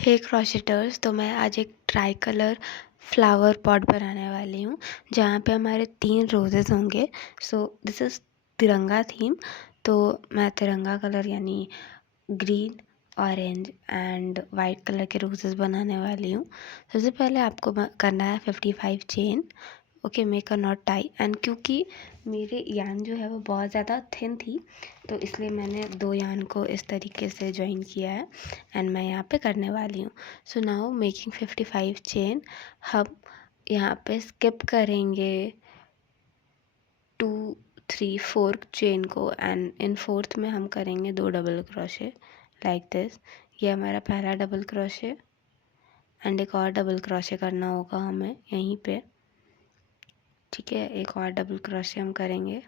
हे क्रोशेटर्स, तो मैं आज एक ट्राई कलर फ्लावर पॉट बनाने वाली हूँ जहाँ पे हमारे 3 रोजेस होंगे। सो दिस इज़ तिरंगा थीम। तो मैं तिरंगा कलर यानी green, orange and white colour के रोजेस बनाने वाली हूँ। सबसे पहले आपको करना है 55 chain. Okay, make a not tie. And क्योंकि मेरे यान जो है वो बहुत ज़्यादा थिन थी, तो इसलिए मैंने 2 यान को इस तरीके से ज्वाइन किया है एंड मैं यहाँ पे करने वाली हूँ। So now making 55 chain. हम यहाँ पे स्किप करेंगे 2 3 4 चेन को एंड इन फोर्थ में हम करेंगे 2 डबल क्रोशे लाइक दिस। ये हमारा पहला डबल क्रोशे एंड एक और डबल क्रोशे करना होगा हमें यहीं पे। ठीक है, एक और डबल क्रोशे हम करेंगे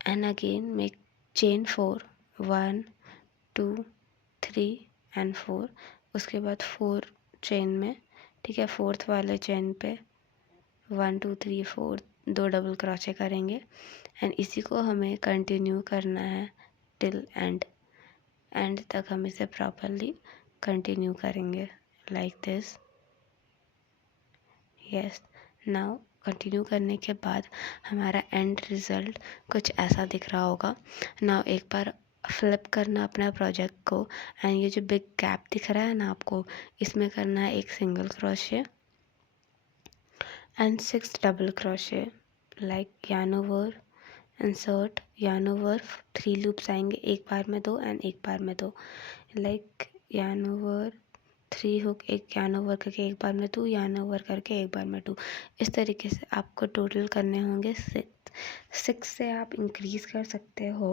and again make chain 4, 1 2 3 and 4। उसके बाद 4 चेन में, ठीक है, फोर्थ वाले चेन पे 1 2 3 4 2 डबल क्रोशे करेंगे एंड इसी को हमें कंटिन्यू करना है टिल एंड तक हम इसे प्रॉपरली कंटिन्यू करेंगे like this. Yes, now continue करने के बाद हमारा एंड रिज़ल्ट कुछ ऐसा दिख रहा होगा। नाउ एक बार फ्लिप करना अपना प्रोजेक्ट को एंड ये जो बिग गैप दिख रहा है ना आपको, इसमें करना है एक single crochet and 6 double crochet like yarn over, insert yarn over। 3 loops आएंगे, एक बार में 2 एंड एक बार में 2, लाइक yarn over 3 हुक, एक yarn over करके एक बार में 2, yarn over करके एक बार में 2। इस तरीके से आपको टोटल करने होंगे 6 से आप इंक्रीज़ कर सकते हो,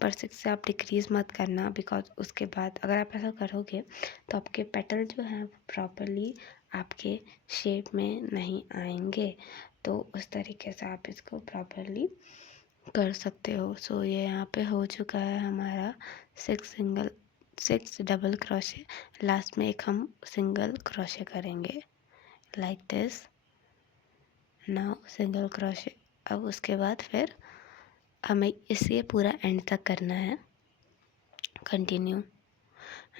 पर 6 से आप डिक्रीज़ मत करना, बिकॉज उसके बाद अगर आप ऐसा करोगे तो आपके पेटल जो हैं प्रॉपरली आपके शेप में नहीं आएंगे। तो उस तरीके से आप इसको प्रॉपरली कर सकते हो। सो ये यहाँ पे हो चुका है हमारा 6 डबल क्रोशे। लास्ट में एक हम सिंगल क्रोशे करेंगे like this. Now single crochet. अब उसके बाद फिर हमें इसे पूरा एंड तक करना है कंटिन्यू।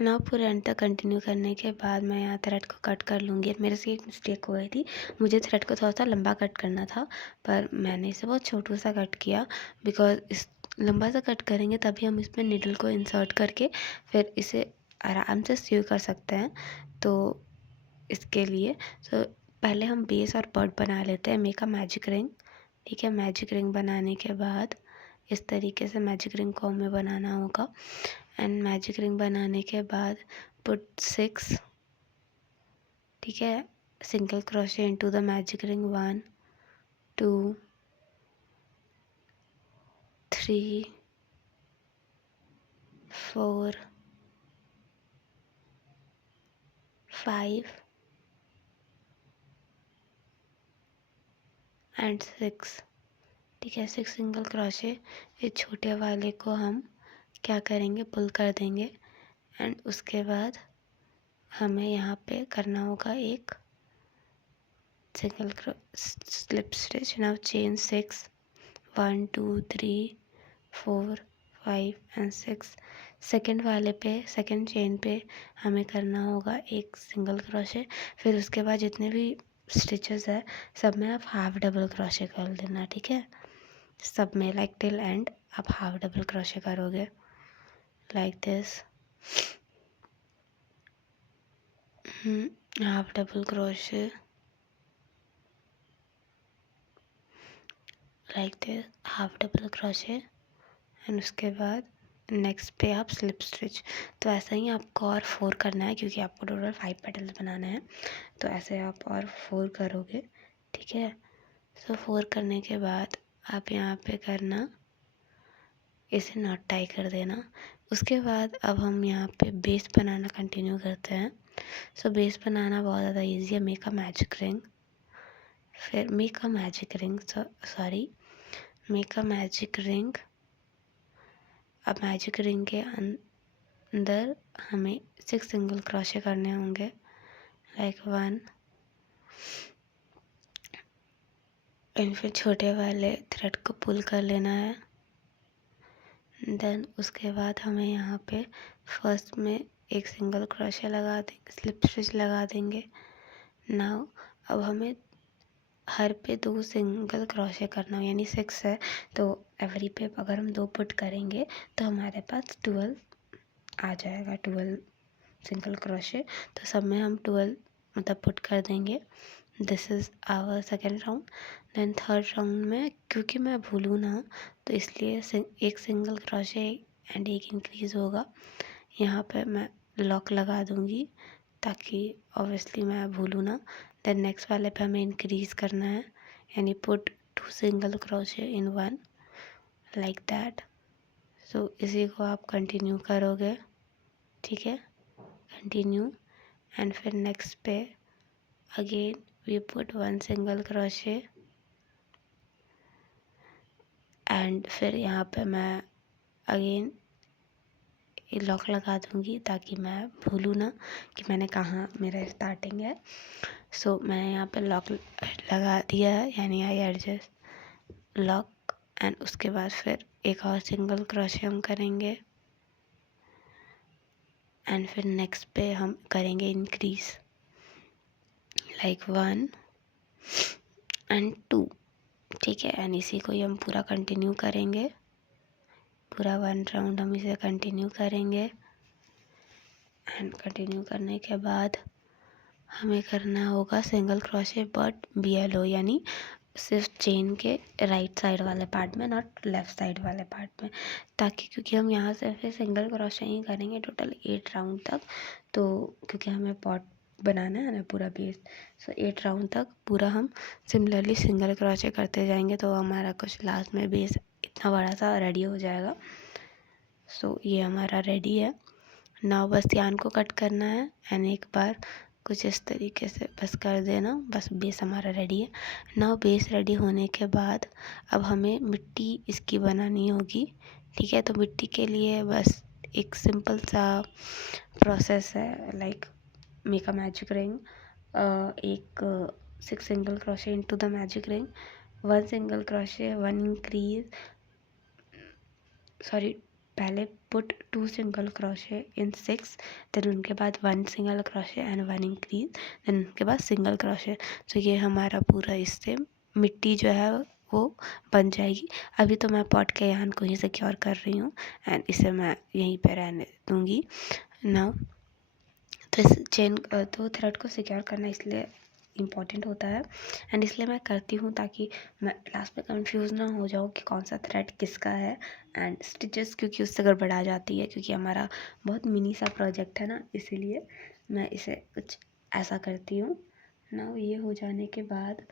नाउ पूरे एंड तक कंटिन्यू करने के बाद मैं यहाँ थ्रेड को कट कर लूँगी। मेरे से एक मिस्टेक हो गई थी, मुझे थ्रेड को थोड़ा सा लंबा कट करना था, पर मैंने इसे बहुत छोटू सा कट किया, बिकॉज इस लंबा सा कट करेंगे तभी हम इसमें निडल को इंसर्ट करके फिर इसे आराम से सीव कर सकते हैं। तो इसके लिए तो पहले हम बेस और बर्ड बना लेते हैं, मेक अ मैजिक रिंग। ठीक है, मैजिक रिंग बनाने के बाद इस तरीके से मैजिक रिंग को हमें बनाना होगा एंड मैजिक रिंग बनाने के बाद पुट 6, ठीक है, single crochet into the magic ring, 1 2 3 4 5 and 6। ठीक है, 6 सिंगल क्रोशे। इस छोटे वाले को हम क्या करेंगे, पुल कर देंगे एंड उसके बाद हमें यहाँ पे करना होगा एक single slip stitch. Now chain 6, 1 2 3 4 5 and 6। Second वाले पे, सेकेंड चेन पे हमें करना होगा एक सिंगल क्रोशे। फिर उसके बाद जितने भी स्टिचेस है सब में आप हाफ डबल क्रोशे कर देना। ठीक है, सब में लाइक टिल एंड आप हाफ डबल क्रोशे करोगे like this. Half double crochet like this, half double crochet and उसके बाद नेक्स्ट पे आप स्लिप स्टिच। तो ऐसा ही आपको और 4 करना है, क्योंकि आपको टोटल 5 पेटल्स बनाना है, तो ऐसे आप और 4 करोगे। ठीक है, सो 4 करने के बाद आप यहाँ पे करना, इसे नॉट टाई कर देना। उसके बाद अब हम यहाँ पे बेस बनाना कंटिन्यू करते हैं। सो बेस बनाना बहुत ज़्यादा ईजी है। मेक अ मैजिक रिंग, फिर make a magic ring, sorry, make a magic ring. अब मैजिक रिंग के अंदर हमें 6 सिंगल क्रोशे करने होंगे लाइक 1 एंड फिर छोटे वाले थ्रेड को पुल कर लेना है। देन उसके बाद हमें यहाँ पे फर्स्ट में एक सिंगल क्रोशे लगा देंगे, स्लिप स्टिच लगा देंगे। नाउ अब हमें हर पे 2 सिंगल क्रोशे करना, यानी 6 है तो एवरी पे अगर हम 2 पुट करेंगे तो हमारे पास 12 आ जाएगा, 12 सिंगल क्रोशे। तो सब में हम 12 मतलब पुट कर देंगे। This is our second round. Then third round में क्योंकि मैं भूलूँ ना तो इसलिए एक सिंगल क्रोशे एंड एक इंक्रीज़ होगा। यहाँ पे मैं लॉक लगा दूँगी ताकि ऑब्वियसली मैं भूलूँ ना। देन नेक्स्ट वाले पे हमें इंक्रीज़ करना है, यानी put 2 single crochet in 1 like that. So इसी को आप कंटिन्यू करोगे, ठीक है, कंटिन्यू। एंड फिर नेक्स्ट पे again we put 1 single crochet and फिर यहाँ पे मैं अगेन लॉक लगा दूँगी ताकि मैं भूलूँ ना कि मैंने कहाँ मेरा स्टार्टिंग है। सो मैंने यहाँ पे लॉक लगा दिया है, यानी आई एडजस्ट लॉक। एंड उसके बाद फिर एक और सिंगल क्रोशे हम करेंगे एंड फिर नेक्स्ट पे हम करेंगे इंक्रीज लाइक 1 एंड 2, ठीक है। एंड इसी को ही हम पूरा कंटिन्यू करेंगे, पूरा 1 राउंड हम इसे कंटिन्यू करेंगे। एंड कंटिन्यू करने के बाद हमें करना होगा सिंगल क्रोशे बट BLO, यानी सिर्फ चेन के राइट साइड वाले पार्ट में, नॉट लेफ़्ट साइड वाले पार्ट में, ताकि क्योंकि हम यहाँ से फिर सिंगल क्रोशे ही करेंगे टोटल 8 राउंड तक। तो क्योंकि हमें पॉट बनाना है ना पूरा बेस, सो 8 राउंड तक पूरा हम सिमिलरली सिंगल क्रोशे करते जाएंगे तो हमारा कुछ लास्ट में बेस इतना बड़ा सा रेडी हो जाएगा। सो ये हमारा रेडी है। नाउ बस यान को कट करना है एंड एक बार कुछ इस तरीके से बस कर देना, बस बेस हमारा रेडी है। नाउ बेस रेडी होने के बाद अब हमें मिट्टी इसकी बनानी होगी, ठीक है। तो मिट्टी के लिए बस एक सिंपल सा प्रोसेस है, like make a magic ring. एक 6 single crochet into the magic ring, 1 single crochet, 1 increase, sorry पहले put 2 single crochet in 6, then उनके बाद 1 single crochet and 1 increase, then उनके बाद सिंगल क्रोशे। तो ये हमारा पूरा इससे मिट्टी जो है वो बन जाएगी। अभी तो मैं पॉट के यान को ही सिक्योर कर रही हूँ एंड इसे मैं यहीं पे रहने दूँगी। नाउ तो इस चेन तो थ्रेड को सिक्योर करना इसलिए इम्पॉर्टेंट होता है एंड इसलिए मैं करती हूँ ताकि मैं लास्ट में कंफ्यूज ना हो जाऊँ कि कौन सा थ्रेड किसका है। एंड स्टिचेस क्योंकि उससे गड़बड़ा जाती है, क्योंकि हमारा बहुत मिनी सा प्रोजेक्ट है ना, इसीलिए मैं इसे कुछ ऐसा करती हूँ ना। ये हो जाने के बाद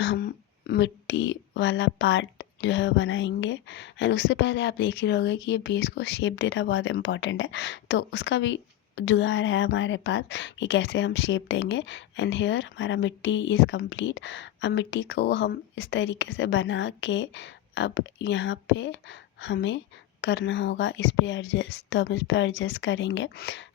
हम मिट्टी वाला पार्ट जो है बनाएंगे एंड उससे पहले आप देख ही रहोगे कि ये बेस को शेप देना बहुत इम्पॉर्टेंट है, तो उसका भी जुगाड़ है हमारे पास कि कैसे हम शेप देंगे। एंड हेयर हमारा मिट्टी इज़ कंप्लीट। अब मिट्टी को हम इस तरीके से बना के अब यहाँ पे हमें करना होगा इस पे एडजस्ट, तो हम इस पे एडजस्ट करेंगे।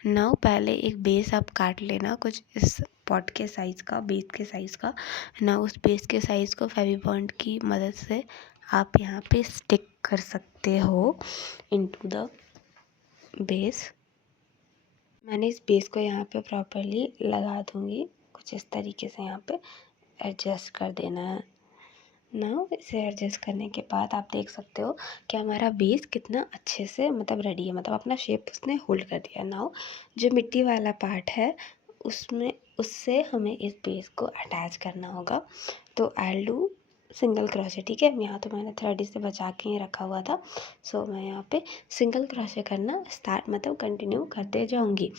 नाउ पहले एक बेस आप काट लेना कुछ इस पॉट के साइज़ का, बेस के साइज़ का। ना उस बेस के साइज़ को फेविबॉन्ड की मदद से आप यहाँ पे स्टिक कर सकते हो इनटू द बेस। मैंने इस बेस को यहाँ पे प्रॉपरली लगा दूँगी, कुछ इस तरीके से यहाँ पे एडजस्ट कर देना है। नाउ इसे एडजस्ट करने के बाद आप देख सकते हो कि हमारा बेस कितना अच्छे से मतलब रेडी है, मतलब अपना शेप उसने होल्ड कर दिया। नाउ जो मिट्टी वाला पार्ट है उसमें उससे हमें इस बेस को अटैच करना होगा। तो आई डू सिंगल क्रोशे, ठीक है। यहाँ तो मैंने थ्रेड इसे बचा के ही रखा हुआ था, सो मैं यहाँ पे सिंगल क्रोशे करना स्टार्ट मतलब कंटिन्यू करते जाऊँगी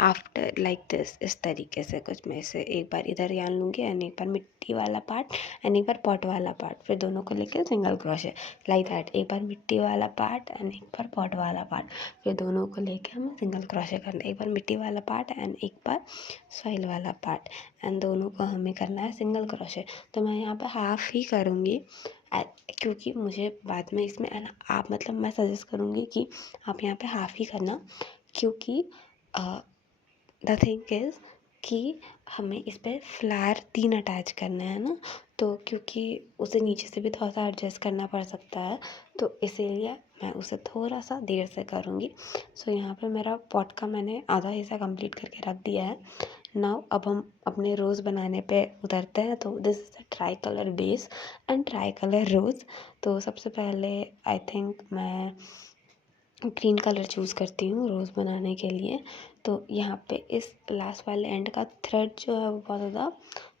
आफ्टर लाइक दिस, इस तरीके से कुछ। मैं इसे एक बार इधर यान लूँगी एंड एक बार मिट्टी वाला पार्ट एंड एक बार पॉट वाला पार्ट, फिर दोनों को लेकर सिंगल क्रोशे लाइक दैट। एक बार मिट्टी वाला पार्ट एंड एक बार पॉट वाला पार्ट, फिर दोनों को लेकर हमें सिंगल क्रोशे करना। एक बार मिट्टी वाला पार्ट एंड एक बार सॉइल वाला पार्ट एंड दोनों को हमें करना है सिंगल क्रोशे। तो मैं यहाँ पर हाफ़ ही करूँगी क्योंकि मुझे बाद में इसमें आप मतलब मैं सजेस्ट करूँगी कि आप यहाँ पे हाफ़ ही करना, क्योंकि द थिंग इज़ कि हमें इस पर फ्लावर 3 अटैच करना है ना, तो क्योंकि उसे नीचे से भी थोड़ा सा एडजस्ट करना पड़ सकता है, तो इसीलिए मैं उसे थोड़ा सा देर से करूँगी। सो यहाँ पे मेरा पॉट का मैंने आधा हिस्सा कंप्लीट करके रख दिया है। नाउ अब हम अपने रोज़ बनाने पे उतरते हैं। तो this is the tri colour base and tri colour rose. तो सबसे पहले आई थिंक मैं ग्रीन कलर चूज़ करती हूँ रोज़ बनाने के लिए। तो यहाँ पे इस लास्ट वाले एंड का थ्रेड जो है वो बहुत ज़्यादा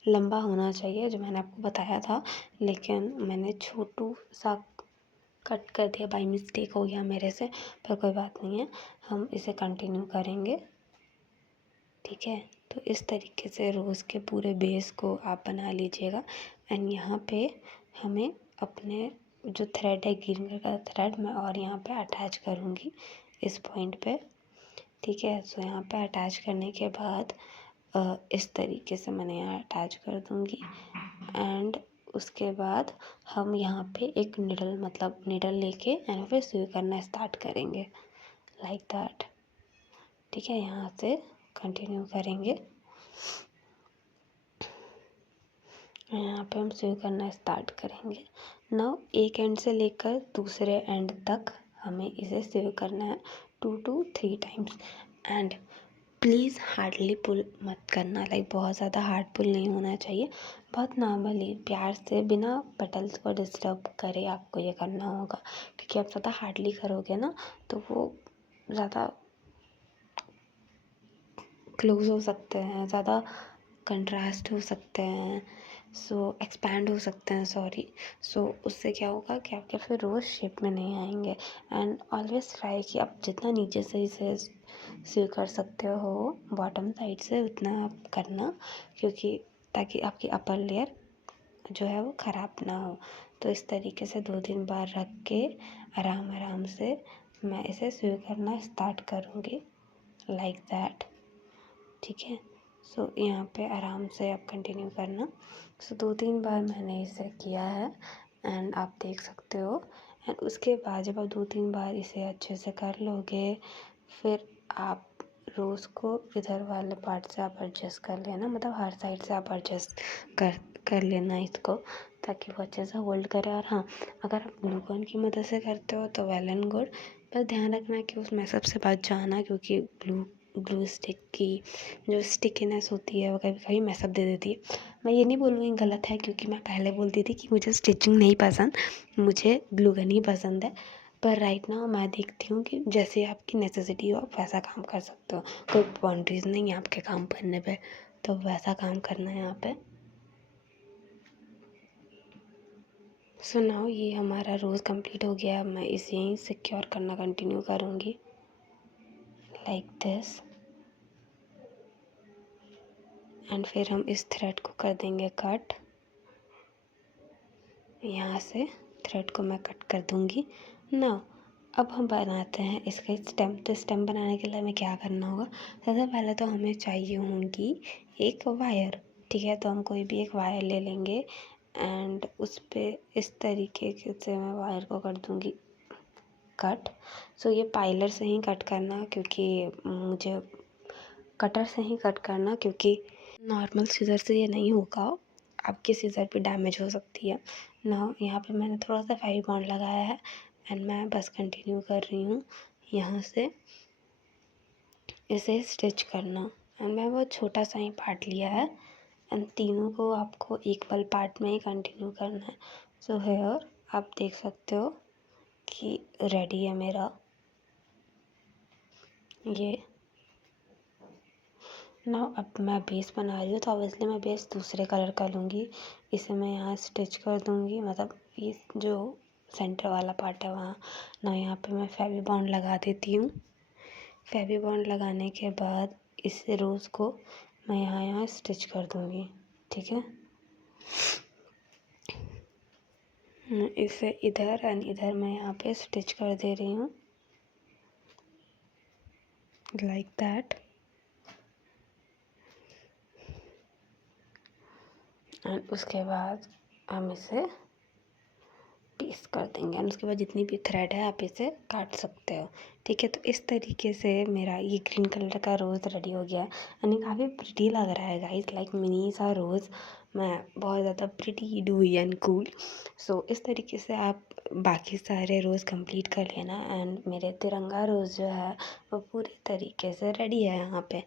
लंबा होना चाहिए, जो मैंने आपको बताया था, लेकिन मैंने छोटू सा कट कर दिया, बाय मिस्टेक हो गया मेरे से, पर कोई बात नहीं है, हम इसे कंटिन्यू करेंगे। ठीक है, तो इस तरीके से रोज़ के पूरे बेस को आप बना लीजिएगा। एंड यहाँ पे हमें अपने जो थ्रेड है ग्रीन कलर का थ्रेड मैं और यहाँ पे अटैच करूँगी इस पॉइंट पे। ठीक है, सो यहाँ पे अटैच करने के बाद इस तरीके से मैंने यहाँ अटैच कर दूँगी। एंड उसके बाद हम यहाँ पे एक निडल लेके एंड फिर सुई करना स्टार्ट करेंगे लाइक दैट। ठीक है, यहाँ से कंटिन्यू करेंगे। यहाँ पे हम सुई करना स्टार्ट करेंगे। नाउ एक एंड से लेकर दूसरे एंड तक हमें इसे सुई करना है 2 to 3 times. And please hardly pull मत करना, लाइक बहुत ज़्यादा हार्ड पुल नहीं होना चाहिए, बहुत नॉर्मली प्यार से बिना पेटल्स को डिस्टर्ब करे आपको ये करना होगा। क्योंकि आप ज़्यादा हार्डली करोगे ना तो वो ज़्यादा क्लोज हो सकते हैं, ज़्यादा कंट्रास्ट हो सकते हैं, एक्सपैंड हो सकते हैं, उससे क्या होगा कि आपके फिर रोज़ शेप में नहीं आएंगे। एंड ऑलवेज ट्राई कि आप जितना नीचे से इसे सिल कर सकते हो बॉटम साइड से उतना आप करना, क्योंकि ताकि आपकी अपर लेयर जो है वो ख़राब ना हो। तो इस तरीके से 2-3 बार रख के आराम आराम से मैं इसे सिल करना स्टार्ट करूँगी लाइक दैट। ठीक है, यहाँ पे आराम से आप कंटिन्यू करना। 2-3 बार मैंने इसे किया है एंड आप देख सकते हो। एंड उसके बाद जब आप 2-3 बार इसे अच्छे से कर लोगे, फिर आप रोज़ को इधर वाले पार्ट से आप एडजस्ट कर लेना, मतलब हर साइड से आप एडजस्ट कर लेना इसको, ताकि वो अच्छे से होल्ड करे। और हाँ, अगर आप ग्लू गन की मदद से करते हो तो वेल एंड गुड, बस ध्यान रखना कि उसमें सबसे बच जाना, क्योंकि ग्लू स्टिक की जो स्टिकीनेस होती है वो कभी कभी मैसअप दे देती है। मैं ये नहीं बोलूँगी गलत है, क्योंकि मैं पहले बोलती थी कि मुझे स्टिचिंग नहीं पसंद, मुझे ग्लू गन ही पसंद है। पर राइट नाउ मैं देखती हूँ कि जैसे आपकी नेसेसिटी हो आप वैसा काम कर सकते हो, कोई बाउंड्रीज़ नहीं है आपके काम करने पे, तो वैसा काम करना है यहाँ पे। सो नाउ ये हमारा रोज़ कंप्लीट हो गया। मैं इसे यहीं सिक्योर करना कंटिन्यू करूँगी लाइक दिस। एंड फिर हम इस थ्रेड को कर देंगे कट। यहाँ से थ्रेड को मैं कट कर दूँगी ना। अब हम बनाते हैं इसका स्टेम। तो स्टेम बनाने के लिए हमें क्या करना होगा, सबसे पहले तो हमें चाहिए होंगी एक वायर। ठीक है, तो हम कोई भी एक वायर ले लेंगे एंड उस पर इस तरीके से मैं वायर को कर दूँगी कट। ये पाइलर से ही कट करना, क्योंकि मुझे कटर से ही कट करना, क्योंकि नॉर्मल सीज़र से ये नहीं होगा, आपकी सीज़र भी डैमेज हो सकती है ना। यहाँ पे मैंने थोड़ा सा फेविकॉल बॉन्ड लगाया है एंड मैं बस कंटिन्यू कर रही हूँ यहाँ से इसे स्टिच करना। एंड मैं बहुत छोटा सा ही पार्ट लिया है एंड तीनों को आपको इक्वल पार्ट में ही कंटिन्यू करना है। हेयर आप देख सकते हो कि रेडी है मेरा ये। ना अब मैं बेस बना रही हूँ, तो ऑब्वियसली मैं बेस दूसरे कलर का लूँगी। इसे मैं यहाँ स्टिच कर दूँगी, मतलब ये जो सेंटर वाला पार्ट है वहाँ ना। यहाँ पे मैं फेवी बॉन्ड लगा देती हूँ। फेवी बॉन्ड लगाने के बाद इस रोज़ को मैं यहाँ स्टिच कर दूँगी। ठीक है, इसे इधर एंड इधर मैं यहाँ पे स्टिच कर दे रही हूँ लाइक दैट। एंड उसके बाद हम इसे पीस कर देंगे एंड उसके बाद जितनी भी थ्रेड है आप इसे काट सकते हो। ठीक है, तो इस तरीके से मेरा ये ग्रीन कलर का रोज़ रेडी हो गया एंड काफ़ी प्रिटी लग रहा है गाइस, लाइक मिनी सा रोज़। मैं बहुत ज़्यादा प्रिटी डूई एंड कूल। इस तरीके से आप बाकी सारे रोज़ कंप्लीट कर लेना। एंड मेरे तिरंगा रोज़ जो है वो पूरी तरीके से रेडी है यहाँ पे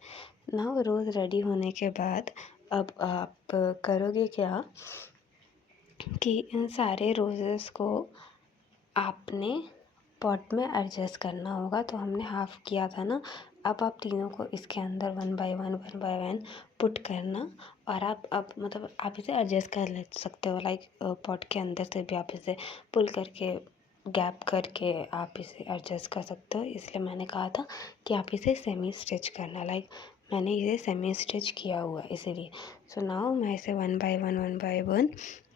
ना। वो रोज़ रेडी होने के बाद अब आप करोगे क्या कि इन सारे रोज़ेस को आपने पॉट में एडजस्ट करना होगा। तो हमने हाफ़ किया था ना, अब आप तीनों को इसके अंदर वन बाय वन पुट करना। और आप अब मतलब आप इसे एडजस्ट कर ले सकते हो, लाइक पॉट के अंदर से भी आप इसे पुल करके गैप करके आप इसे एडजस्ट कर सकते हो। इसलिए मैंने कहा था कि आप इसे सेमी स्टिच करना, लाइक मैंने इसे सेमी स्टिच किया हुआ है इसीलिए। सो नाउ मैं इसे वन बाय वन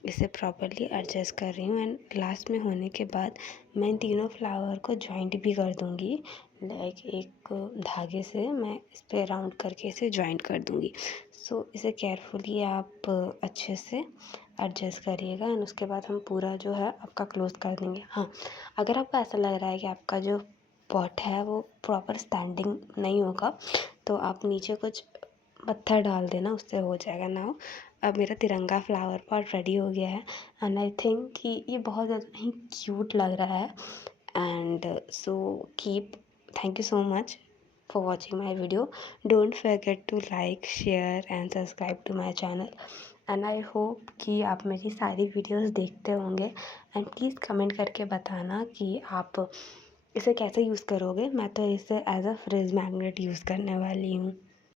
इसे प्रॉपरली एडजस्ट कर रही हूँ। एंड लास्ट में होने के बाद मैं इन तीनों फ्लावर को जॉइंट भी कर दूँगी, लाइक एक धागे से मैं इस पर राउंड करके इसे जॉइंट कर दूँगी। सो इसे केयरफुली आप अच्छे से एडजस्ट करिएगा। एंड उसके बाद हम पूरा जो है आपका क्लोज़ कर देंगे। हाँ, अगर आपको ऐसा लग रहा है कि आपका जो पॉट है वो प्रॉपर स्टैंडिंग नहीं होगा तो आप नीचे कुछ पत्थर डाल देना, उससे हो जाएगा। नाउ अब मेरा तिरंगा फ्लावर पॉट रेडी हो गया है। एंड आई थिंक कि ये बहुत ज़्यादा ही क्यूट लग रहा है। And so keep thank you so much for watching my video. Don't forget to like, share and subscribe to my channel. And I hope कि आप मेरी सारी वीडियोस देखते होंगे। एंड प्लीज़ कमेंट करके बताना कि आप इसे कैसे यूज़ करोगे। मैं तो इसे as a fridge magnet use करने वाली हूँ।